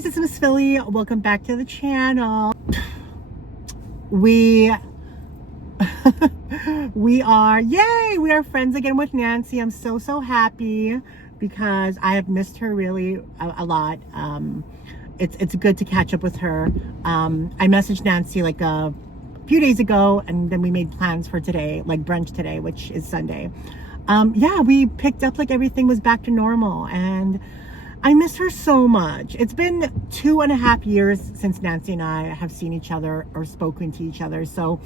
guys, it's Msfili. Welcome back to the channel. We are friends again with Nancy. I'm so happy because I have missed her really a lot. It's good to catch up with her. I messaged Nancy like a few days ago, and then we made plans for today, like brunch today, which is Sunday. We picked up like everything was back to normal, and I miss her so much. It's been 2.5 years since Nancy and I have seen each other or spoken to each other. So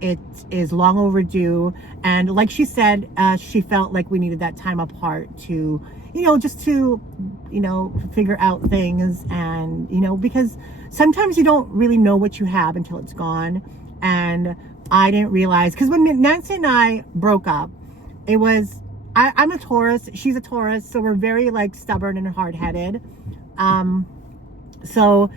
it is long overdue. And like she said, she felt like we needed that time apart to, just to, figure out things. And, because sometimes you don't really know what you have until it's gone. And I didn't realize, because when Nancy and I broke up, it was, I'm a Taurus, she's a Taurus, so we're very like stubborn and hard-headed. So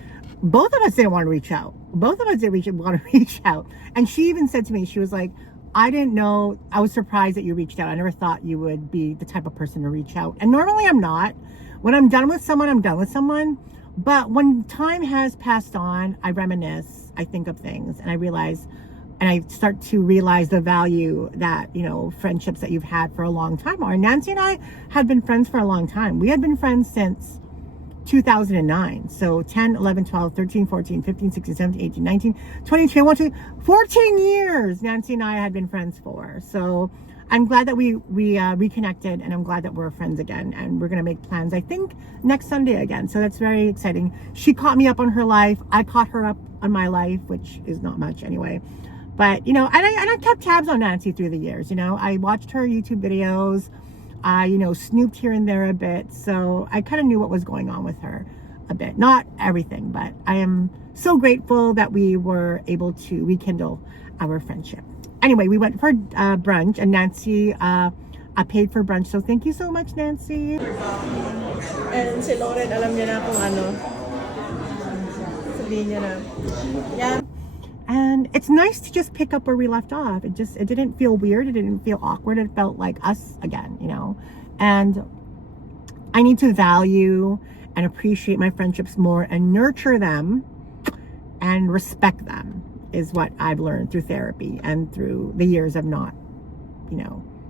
both of us didn't want to reach out. Both of us didn't want to reach out. And she even said to me, she was like, I didn't know, I was surprised that you reached out. I never thought you would be the type of person to reach out. And normally I'm not. When I'm done with someone, I'm done with someone. But when time has passed on, I reminisce, I think of things, and I realize, and I start to realize the value that, friendships that you've had for a long time are. Nancy and I had been friends for a long time. We had been friends since 2009. So 10, 11, 12, 13, 14, 15, 16, 17, 18, 19, 20, 21, 22, 14 years Nancy and I had been friends for. So I'm glad that we reconnected, and I'm glad that we're friends again. And we're going to make plans, I think, next Sunday again. So that's very exciting. She caught me up on her life. I caught her up on my life, which is not much anyway. But, and I kept tabs on Nancy through the years. I watched her YouTube videos. I, snooped here and there a bit. So I kind of knew what was going on with her a bit. Not everything, but I am so grateful that we were able to rekindle our friendship. Anyway, we went for brunch, and Nancy I paid for brunch. So thank you so much, Nancy. And si Lauren, alam niya na kung ano. Sabihin niya na. Yeah. And it's nice to just pick up where we left off. It didn't feel weird. It didn't feel awkward. It felt like us again, And I need to value and appreciate my friendships more and nurture them and respect them is what I've learned through therapy and through the years of not,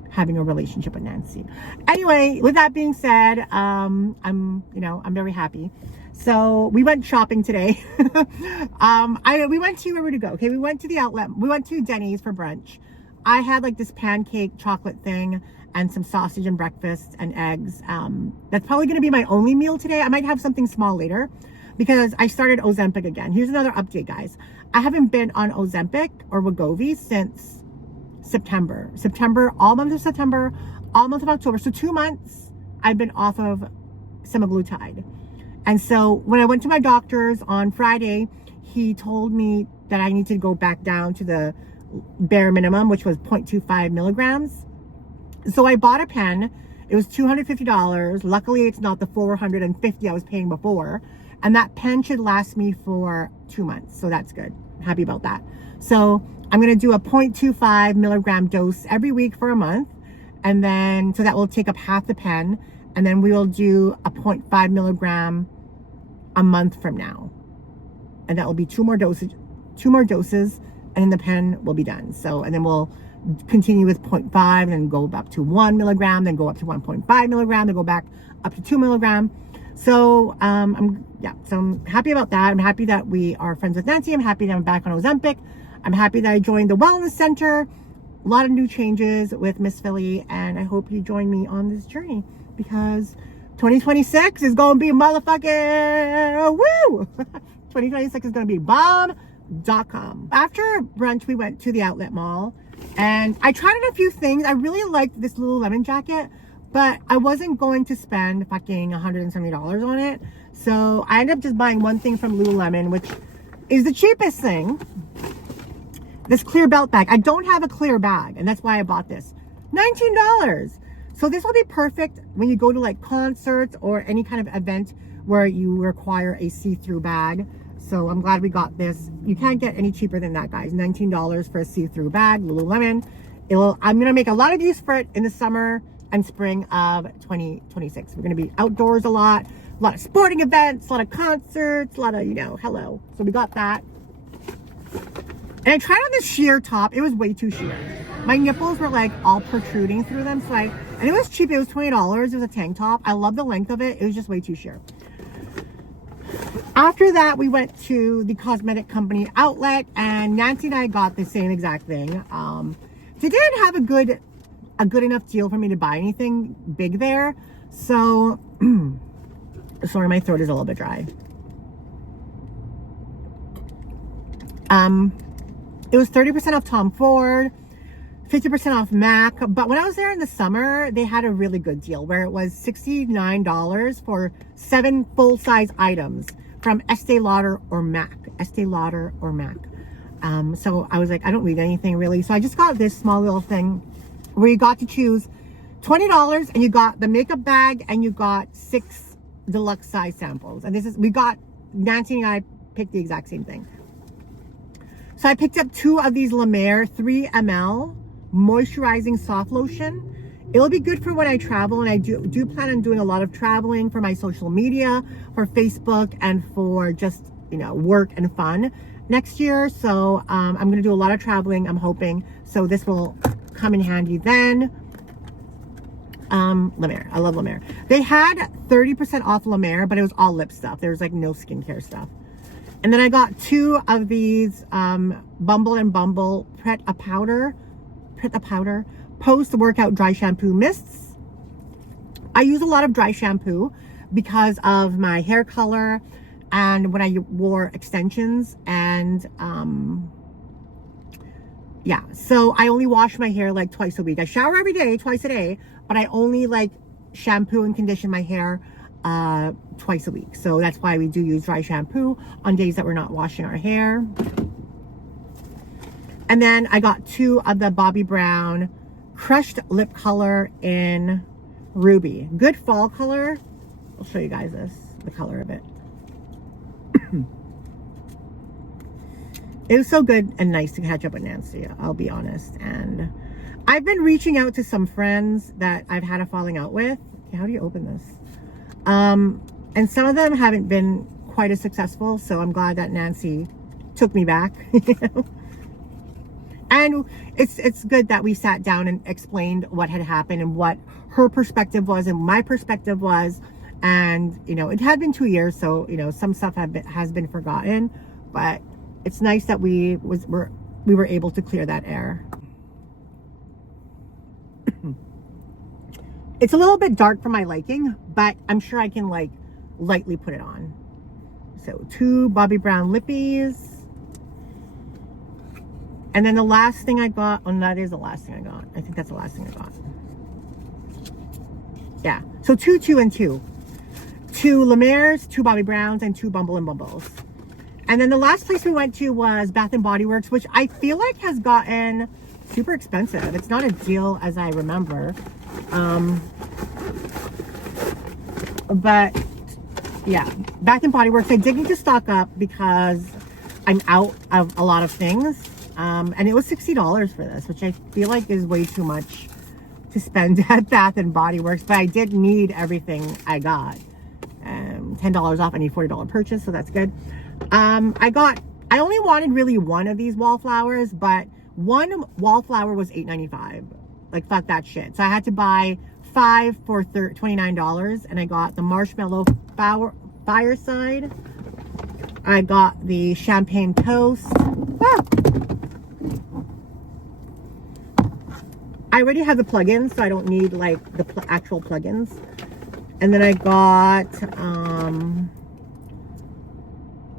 having a relationship with Nancy. Anyway, with that being said, I'm very happy. So we went shopping today. We went to, where would we go? Okay, we went to the outlet. We went to Denny's for brunch. I had like this pancake chocolate thing and some sausage and breakfast and eggs. That's probably going to be my only meal today. I might have something small later because I started Ozempic again. Here's another update, guys. I haven't been on Ozempic or Wegovy since September, all month of September, all month of October. So 2 months I've been off of semaglutide. And so when I went to my doctor's on Friday, he told me that I need to go back down to the bare minimum, which was 0.25 milligrams. So I bought a pen. It was $250. Luckily, it's not the $450 I was paying before. And that pen should last me for 2 months. So that's good. I'm happy about that. So I'm going to do a 0.25 milligram dose every week for a month. And then, so that will take up half the pen. And then we will do a 0.5 milligram a month from now. And that will be two more doses, and then the pen will be done. So, and then we'll continue with 0.5 and then go up to 1 milligram, then go up to 1.5 milligram, then go back up to 2 milligram. So, I'm happy about that. I'm happy that we are friends with Nancy. I'm happy that I'm back on Ozempic. I'm happy that I joined the wellness center. A lot of new changes with Msfili, and I hope you join me on this journey because 2026 is going to be motherfucking woo. 2026 is going to be bomb.com. After brunch, we went to the outlet mall, and I tried on a few things. I really liked this Lululemon jacket, but I wasn't going to spend fucking $170 on it. So I ended up just buying one thing from Lululemon, which is the cheapest thing. This clear belt bag. I don't have a clear bag, and that's why I bought this. $19. So this will be perfect when you go to like concerts or any kind of event where you require a see-through bag. So I'm glad we got this. You can't get any cheaper than that, guys. $19 for a see-through bag, Lululemon. I'm going to make a lot of use for it in the summer and spring of 2026. We're going to be outdoors a lot. A lot of sporting events, a lot of concerts, a lot of, hello. So we got that. And I tried on this sheer top. It was way too sheer. My nipples were like all protruding through them. And it was cheap. It was $20. It was a tank top. I love the length of it. It was just way too sheer. After that, we went to the cosmetic company outlet, and Nancy and I got the same exact thing. They didn't have a good enough deal for me to buy anything big there. So, sorry, my throat is a little bit dry. It was 30% off Tom Ford, 50% off MAC. But when I was there in the summer, they had a really good deal where it was $69 for 7 full-size items from Estee Lauder or MAC. Estee Lauder or MAC. So I was like, I don't need anything really. So I just got this small little thing where you got to choose $20 and you got the makeup bag and you got 6 deluxe size samples. And Nancy and I picked the exact same thing. So I picked up 2 of these La Mer 3 ml moisturizing soft lotion. It'll be good for when I travel, and I do plan on doing a lot of traveling for my social media, for Facebook, and for just, work and fun next year. So I'm going to do a lot of traveling, I'm hoping. So this will come in handy then. La Mer. I love La Mer. They had 30% off La Mer, but it was all lip stuff. There was like no skincare stuff. And then I got 2 of these Bumble and Bumble Pret a Powder post-workout dry shampoo mists. I use a lot of dry shampoo because of my hair color and when I wore extensions. And yeah, so I only wash my hair like twice a week. I shower every day, twice a day, but I only like shampoo and condition my hair twice a week. So that's why we do use dry shampoo on days that we're not washing our hair. And then I got 2 of the Bobbi Brown crushed lip color in Ruby. Good fall color. I'll show you guys the color of it. It was so good and nice to catch up with Nancy, I'll be honest. And I've been reaching out to some friends that I've had a falling out with. Okay, how do you open this? And some of them haven't been quite as successful, so I'm glad that Nancy took me back. And it's good that we sat down and explained what had happened and what her perspective was and my perspective was. And, it had been 2 years, so, some stuff has been forgotten, but it's nice that we were able to clear that air. It's a little bit dark for my liking, but I'm sure I can lightly put it on. So 2 Bobbi Brown lippies. And then the last thing I got, that is the last thing I got. I think that's the last thing I got. Yeah, so 2, 2, and 2. 2 La Mers, 2 Bobbi Browns, and 2 Bumble and Bumbles. And then the last place we went to was Bath and Body Works, which I feel like has gotten super expensive. It's not a deal as I remember. But yeah, Bath and Body Works, I did need to stock up because I'm out of a lot of things. And it was $60 for this, which I feel like is way too much to spend at Bath and Body Works, but I did need everything I got. $10 off any $40 purchase, so that's good. I only wanted really 1 of these wallflowers, but 1 wallflower was $8.95. Like, fuck that shit. So I had to buy 5 for $29, and I got the marshmallow fireside. I got the champagne toast. Ah! I already have the plugins, so I don't need like the actual plugins. And then I got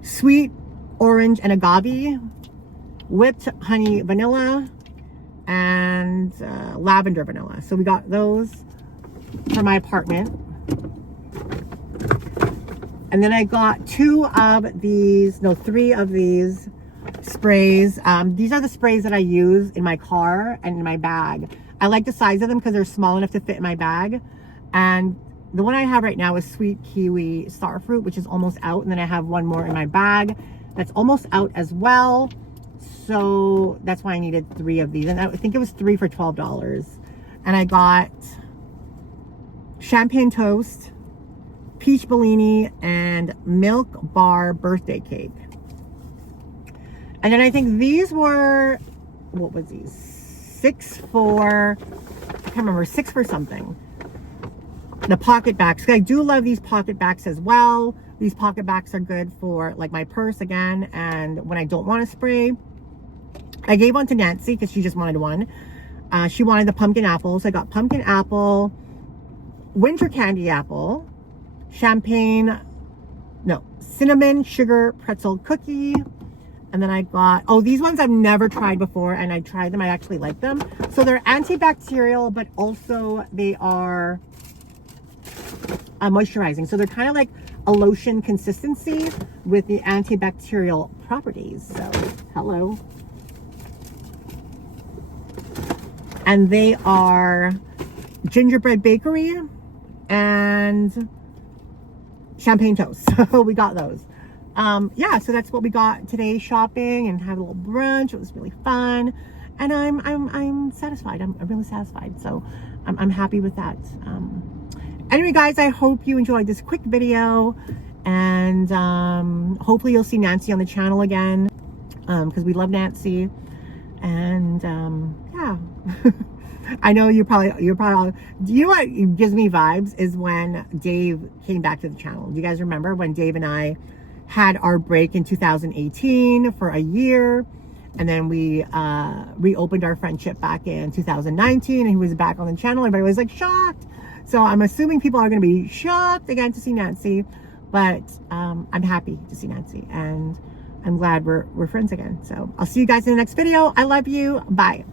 sweet orange and agave, whipped honey vanilla, and lavender vanilla. So we got those for my apartment. And then I got 3 of these sprays. These are the sprays that I use in my car and in my bag. I like the size of them because they're small enough to fit in my bag. And the one I have right now is Sweet Kiwi Starfruit, which is almost out. And then I have 1 more in my bag that's almost out as well. So that's why I needed 3 of these. And I think it was 3 for $12. And I got champagne toast, peach Bellini, and milk bar birthday cake. And then I think these were, what was these? 6 for, I can't remember, 6 for something. The pocket backs. I do love these pocket backs as well. These pocket backs are good for like my purse again, and when I don't want to spray. I gave one to Nancy because she just wanted one. She wanted the pumpkin apple, so I got pumpkin apple, winter candy apple, cinnamon sugar pretzel cookie. And then I got, oh, these ones I've never tried before, and I tried them. I actually like them. So they're antibacterial, but also they are moisturizing. So they're kind of like a lotion consistency with the antibacterial properties. So, hello. And they are gingerbread bakery and champagne toast. So we got those. Yeah, so that's what we got today, shopping and had a little brunch. It was really fun, and I'm satisfied. I'm really satisfied. So I'm happy with that. Anyway, guys, I hope you enjoyed this quick video, and hopefully you'll see Nancy on the channel again, because we love Nancy. And yeah. I know you're probably, you know what gives me vibes is when Dave came back to the channel. Do you guys remember when Dave and I had our break in 2018 for a year, and then we reopened our friendship back in 2019, and he was back on the channel? Everybody was like shocked. So I'm assuming people are going to be shocked again to see Nancy, but I'm happy to see Nancy, and I'm glad we're friends again. So I'll see you guys in the next video. I love you. Bye.